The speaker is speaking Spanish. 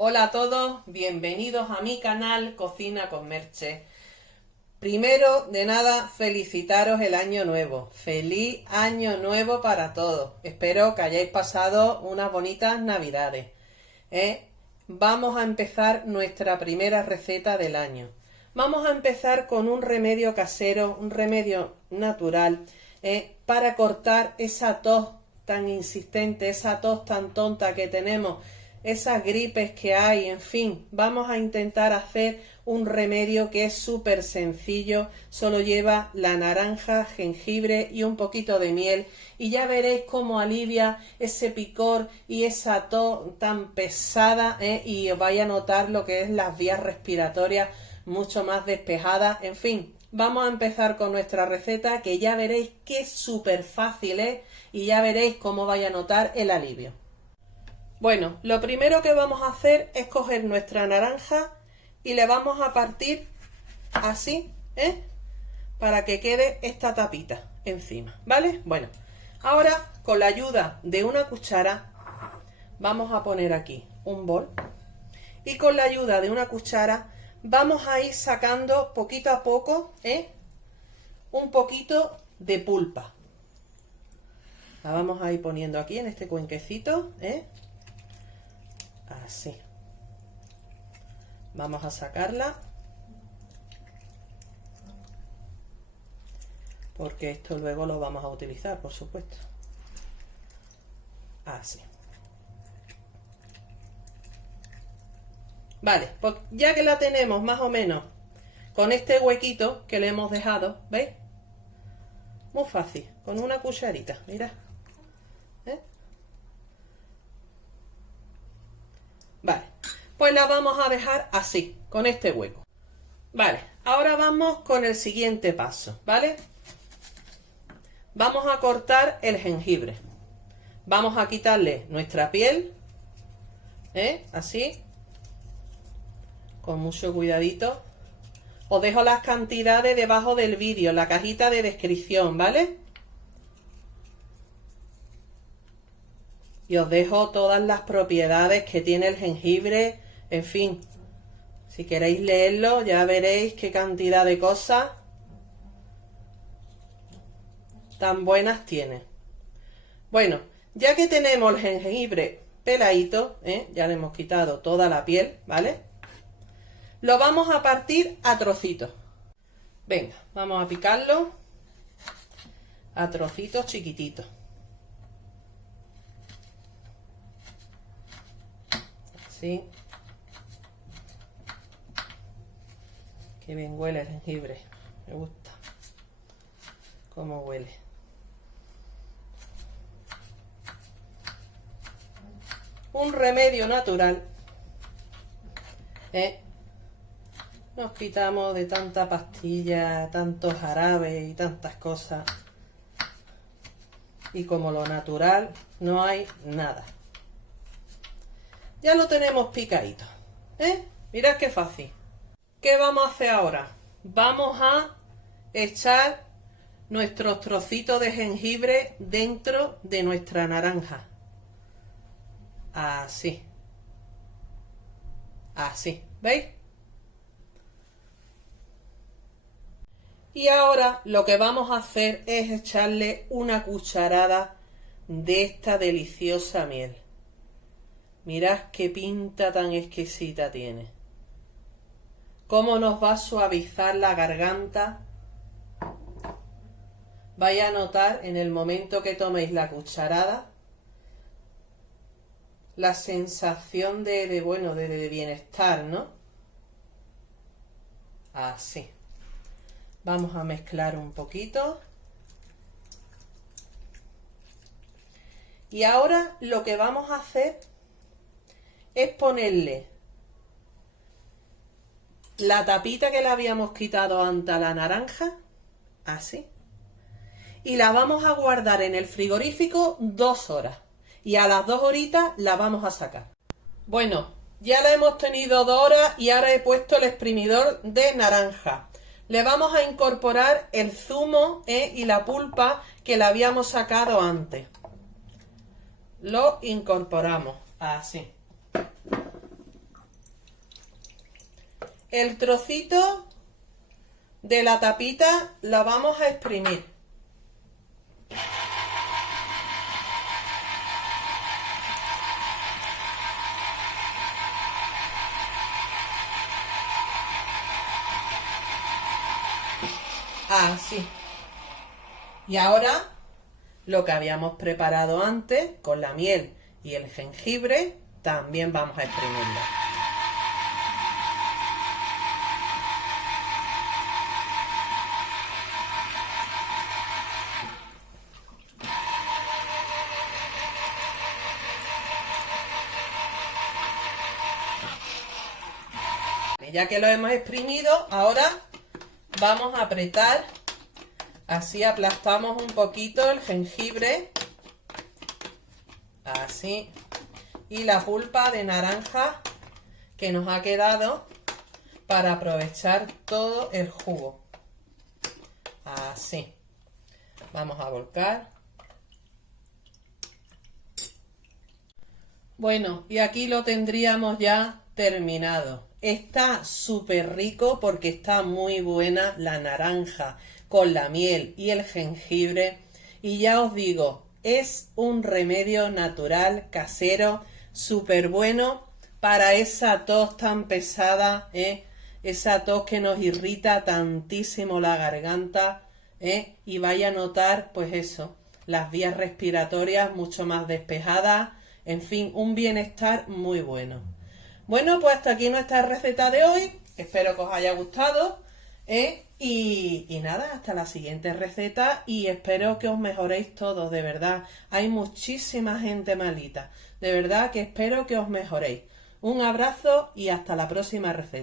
Hola a todos, bienvenidos a mi canal Cocina con Merche. Primero de nada, felicitaros el año nuevo. Feliz año nuevo para todos. Espero que hayáis pasado unas bonitas navidades. Vamos a empezar nuestra primera receta del año. Vamos a empezar con un remedio casero, un remedio natural, para cortar esa tos tan insistente, esa tos tan tonta que tenemos, esas gripes que hay, en fin. Vamos a intentar hacer un remedio que es súper sencillo, solo lleva la naranja, jengibre y un poquito de miel, y ya veréis cómo alivia ese picor y esa tos tan pesada, y os vais a notar lo que es las vías respiratorias mucho más despejadas. En fin, vamos a empezar con nuestra receta, que ya veréis que es súper fácil, y ya veréis cómo vais a notar el alivio. Bueno, lo primero que vamos a hacer es coger nuestra naranja y le vamos a partir así, para que quede esta tapita encima, ¿vale? Bueno, ahora con la ayuda de una cuchara vamos a poner aquí un bol y con la ayuda de una cuchara vamos a ir sacando poquito a poco, un poquito de pulpa. La vamos a ir poniendo aquí en este cuenquecito, así. Vamos a sacarla, porque esto luego lo vamos a utilizar, por supuesto. Así. Vale, pues ya que la tenemos más o menos con este huequito que le hemos dejado, ¿veis? Muy fácil, con una cucharita, mira. Vale, pues la vamos a dejar así, con este hueco. Vale, ahora vamos con el siguiente paso, ¿vale? Vamos a cortar el jengibre. Vamos a quitarle nuestra piel, así, con mucho cuidadito. Os dejo las cantidades debajo del vídeo, en la cajita de descripción, ¿vale? Y os dejo todas las propiedades que tiene el jengibre, en fin. Si queréis leerlo, ya veréis qué cantidad de cosas tan buenas tiene. Bueno, ya que tenemos el jengibre peladito, ya le hemos quitado toda la piel, ¿vale? Lo vamos a partir a trocitos. Venga, vamos a picarlo a trocitos chiquititos. Así. Qué bien huele el jengibre. Me gusta cómo huele. Un remedio natural. Nos quitamos de tanta pastilla, tantos jarabes y tantas cosas. Y como lo natural, no hay nada. Ya lo tenemos picadito, Mirad qué fácil. ¿Qué vamos a hacer ahora? Vamos a echar nuestros trocitos de jengibre dentro de nuestra naranja. Así. Así, ¿veis? Y ahora lo que vamos a hacer es echarle una cucharada de esta deliciosa miel. Mirad qué pinta tan exquisita tiene. Cómo nos va a suavizar la garganta. Vais a notar en el momento que toméis la cucharada la sensación de bienestar, ¿no? Así. Vamos a mezclar un poquito. Y ahora lo que vamos a hacer es ponerle la tapita que le habíamos quitado antes a la naranja, así, y la vamos a guardar en el frigorífico 2 horas, y a las 2 horitas la vamos a sacar. Bueno, ya la hemos tenido 2 horas y ahora he puesto el exprimidor de naranja. Le vamos a incorporar el zumo, y la pulpa que la habíamos sacado antes. Lo incorporamos así. el trocito de la tapita la vamos a exprimir. Así. Y ahora lo que habíamos preparado antes con la miel y el jengibre también vamos a exprimirlo. Ya que lo hemos exprimido, ahora vamos a apretar, así aplastamos un poquito el jengibre, así, y la pulpa de naranja que nos ha quedado para aprovechar todo el jugo. Así. Vamos a volcar. Bueno, y aquí lo tendríamos ya terminado. Está súper rico porque está muy buena la naranja con la miel y el jengibre. Y ya os digo, es un remedio natural, casero, súper bueno para esa tos tan pesada, esa tos que nos irrita tantísimo la garganta, y vaya a notar, pues eso, las vías respiratorias mucho más despejadas, en fin, un bienestar muy bueno. Bueno, pues hasta aquí nuestra receta de hoy. Espero que os haya gustado. Y nada, hasta la siguiente receta. Y espero que os mejoréis todos, de verdad. Hay muchísima gente malita. De verdad que espero que os mejoréis. Un abrazo y hasta la próxima receta.